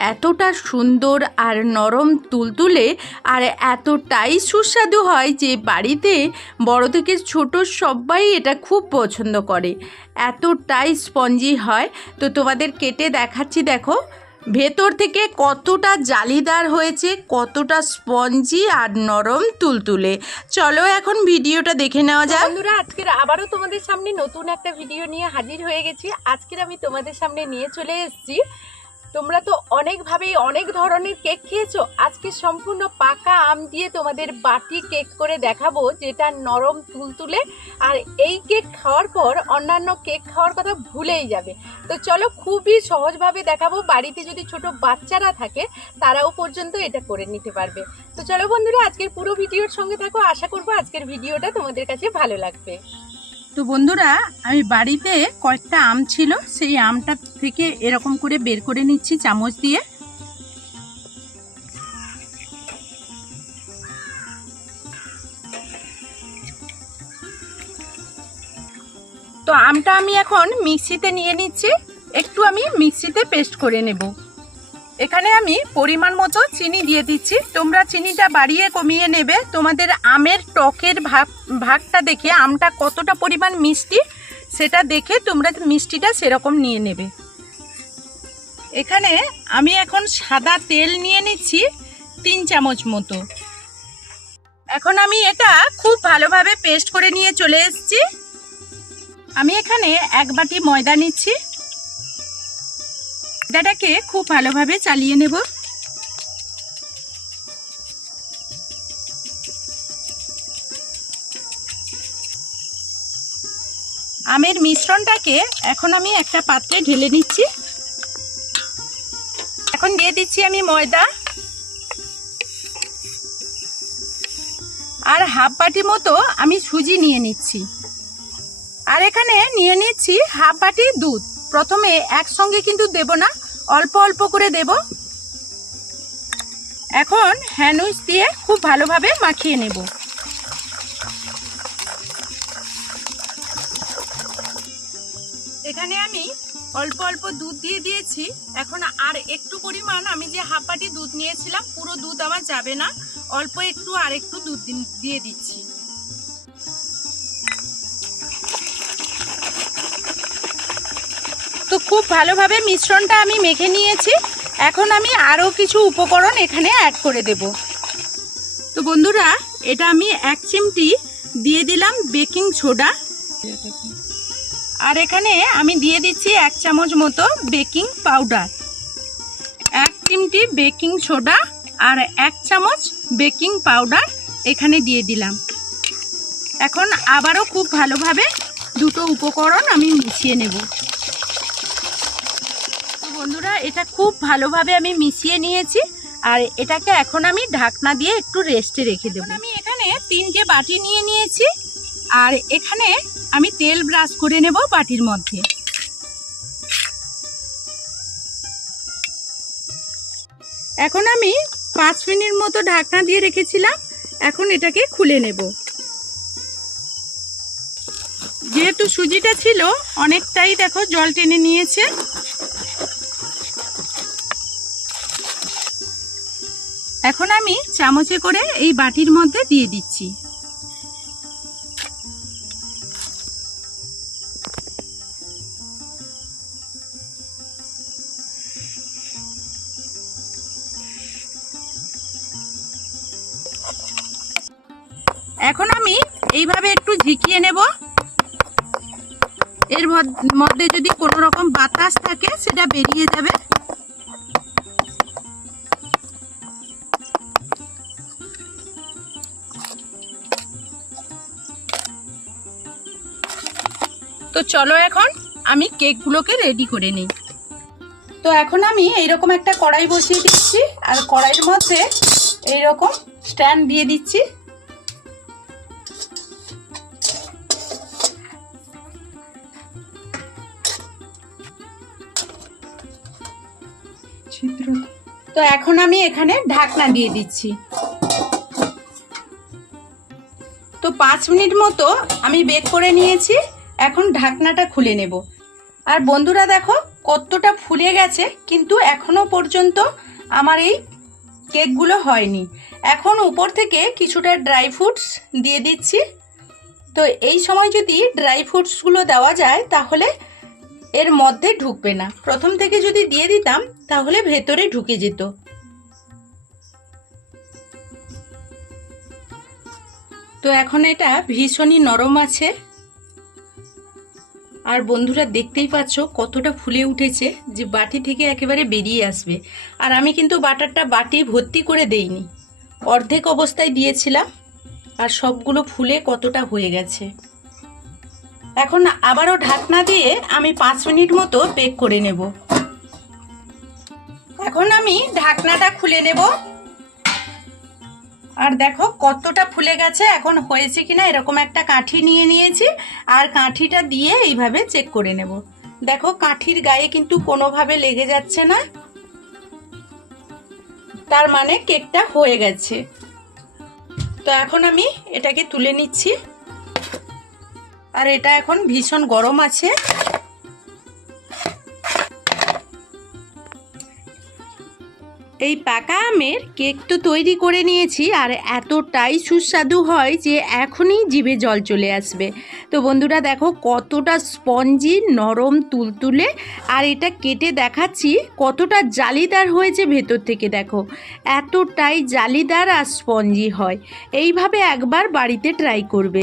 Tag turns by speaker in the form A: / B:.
A: এতটা সুন্দর আর নরম তুলতুলে আর এতটাই সুস্বাদু হয় যে বাড়িতে বড় থেকে ছোট সবাই এটা খুব পছন্দ করে। এতটাই স্পঞ্জি হয়। তো তোমাদের কেটে দেখাচ্ছি, দেখো। ভেতর থেকে কতটা জালিদার হয়েছে, কতটা স্পঞ্জি আর নরম তুলতুলে। চলো এখন ভিডিওটা দেখে নেওয়া যাক।
B: বন্ধুরা, আজকের আবারও তোমাদের সামনে নতুন একটা ভিডিও নিয়ে হাজির হয়ে গেছি। আজকের আমি তোমাদের সামনে নিয়ে চলে এসেছি তোমরা তো অনেকভাবেই অনেক ধরনের কেক খেয়েছো। আজকে সম্পূর্ণ পাকা আম দিয়ে তোমাদের বাটি কেক করে দেখাবো, যেটা নরম তুলতুলে। আর এই কেক খাওয়ার পর অন্যান্য কেক খাওয়ার কথা ভুলেই যাবে। তো চলো খুবই সহজভাবে দেখাবো, বাড়িতে যদি ছোট বাচ্চারা থাকে, তারাও পর্যন্ত এটা করে নিতে পারবে। তো চলো বন্ধুরা, আজকের পুরো ভিডিওর সঙ্গে থাকো। আশা করব আজকের ভিডিওটা তোমাদের কাছে ভালো লাগবে।
A: তো বন্ধুরা, আমি বাড়িতে কয়েকটা আম ছিল, সেই আমটা থেকে এরকম করে বের করে নিচ্ছি চামচ দিয়ে। তো আমটা আমি এখন মিক্সিতে নিয়ে নিচ্ছি, একটু আমি মিক্সিতে পেস্ট করে নেব। এখানে আমি পরিমাণ মতো চিনি দিয়ে দিচ্ছি। তোমরা চিনিটা বাড়িয়ে কমিয়ে নেবে। তোমাদের আমের টকের ভাগ, ভাগটা দেখে আমটা কতটা পরিমাণ মিষ্টি, সেটা দেখে তোমরা মিষ্টিটা সেরকম নিয়ে নেবে। এখানে আমি এখন সাদা তেল নিয়ে নিচ্ছি তিন চামচ মতো। এখন আমি এটা খুব ভালোভাবে পেস্ট করে নিয়ে চলে এসেছি। আমি এখানে এক বাটি ময়দা নিচ্ছি। ময়দাটাকে খুব ভালোভাবে চালিয়ে নেব। আমের মিশ্রণটাকে এখন আমি একটা পাত্রে ঢেলে নিচ্ছি। এখন দিয়ে দিচ্ছি আমি ময়দা। আর হাফ বাটি মতো আমি সুজি নিয়ে নিচ্ছি। আর এখানে নিয়ে নিচ্ছি হাফ বাটি দুধ। প্রথমে একসঙ্গে কিন্তু দেব না। অল্প অল্প করে দেব। এখন হ্যান্ডউইচ দিয়ে খুব ভালোভাবে মাখিয়ে নেব। এখানে আমি অল্প অল্প দুধ দিয়ে দিয়েছি। এখন আর একটু পরিমাণ আমি যে হাফ বাটি দুধ নিয়েছিলাম, পুরো দুধ আমার যাবে না। অল্প একটু আর একটু দুধ দিয়ে দিচ্ছি। খুব ভালোভাবে মিশ্রণটা আমি মেখে নিয়েছি। এখন আমি আরও কিছু উপকরণ এখানে অ্যাড করে দেব। তো বন্ধুরা, এটা আমি এক চিমটি দিয়ে দিলাম বেকিং সোডা। আর এখানে আমি দিয়ে দিচ্ছি এক চামচ মতো বেকিং পাউডার। এক চিমটি বেকিং সোডা আর এক চামচ বেকিং পাউডার এখানে দিয়ে দিলাম। এখন আবারও খুব ভালোভাবে দুটো উপকরণ আমি মিশিয়ে নেব। এটা খুব ভালোভাবে আমি মিশিয়ে নিয়েছি আর এটাকে এখন আমি ঢাকনা দিয়ে একটু রেস্টে রেখে দেবো। আমি এখানে তিনটে বাটি নিয়ে নিয়েছি আর এখানে আমি তেল ব্রাশ করে নেব বাটির মধ্যে। এখন আমি পাঁচ মিনিট মতো ঢাকনা দিয়ে রেখেছিলাম, এখন এটাকে খুলে নেব। যেহেতু সুজিটা ছিল, অনেকটাই দেখো জল টেনে নিয়েছে। এখন আমি চামচে করে এই বাটির মধ্যে দিয়ে দিচ্ছি। এখন আমি এইভাবে একটু ঝিকিয়ে নেব। এর মধ্য- যদি কোনো রকম বাতাস থাকে, সেটা বেরিয়ে যাবে। তো চলো এখন আমি কেকগুলোকে রেডি করে নিই। তো এখন আমি এইরকম একটা কড়াই বসিয়ে দিচ্ছি আর কড়াইয়ের মধ্যে এইরকম স্ট্যান্ড দিয়ে দিচ্ছি। তো এখন আমি এখানে ঢাকনা দিয়ে দিচ্ছি। তো পাঁচ মিনিট মতো আমি বেক করে নিয়েছি। এখন ঢাকনাটা খুলে নেব। আর বন্ধুরা দেখো, কতটা ফুলে গেছে, কিন্তু এখনও পর্যন্ত আমার এই কেকগুলো হয়নি। এখন উপর থেকে কিছুটা ড্রাই ফ্রুটস দিয়ে দিচ্ছি। তো এই সময় যদি ড্রাই ফ্রুটসগুলো দেওয়া যায়, তাহলে এর মধ্যে ঢুকবে না। প্রথম থেকে যদি দিয়ে দিতাম, তাহলে ভেতরে ঢুকে যেত। তো এখন এটা ভীষণই নরম আছে। আর বন্ধুরা দেখতেই পাচ্ছ কতটা ফুলে উঠেছে যে বাটি থেকে একেবারে বেরিয়ে আসবে। আর আমি কিন্তু বাটারটা বাটি ভর্তি করে দেইনি। অর্ধেক অবস্থায় দিয়েছিলাম আর সবগুলো ফুলে কতটা হয়ে গেছে। এখন আবারও ঢাকনা দিয়ে আমি পাঁচ মিনিট মতো বেক করে নেব। এখন আমি ঢাকনাটা খুলে নেব। আর দেখো কতটা ফুলে গেছে, এখন হয়েছে কিনা এরকম একটা কাঠি নিয়ে নিয়েছি, আর কাঠিটা দিয়ে এইভাবে চেক করে নেব। দেখো কাঠির গায়ে কিন্তু কোনোভাবে লেগে যাচ্ছে না, তার মানে কেকটা হয়ে গেছে। তো এখন আমি এটাকে তুলে নিচ্ছি। আর এটা এখন ভীষণ গরম আছে। এই পাকা আমের কেক তো তৈরি করে নিয়েছি আর এতটাই সুস্বাদু হয় যে এখনই জিভে জল চলে আসবে। তো বন্ধুরা দেখো কতটা স্পঞ্জি, নরম, তুলতুলে আর এটা কেটে দেখাচ্ছি কতটা জালিদার হয়েছে ভেতর থেকে দেখো। এতটাই জালিদার আর স্পঞ্জি হয়। এইভাবে একবার বাড়িতে ট্রাই করবে।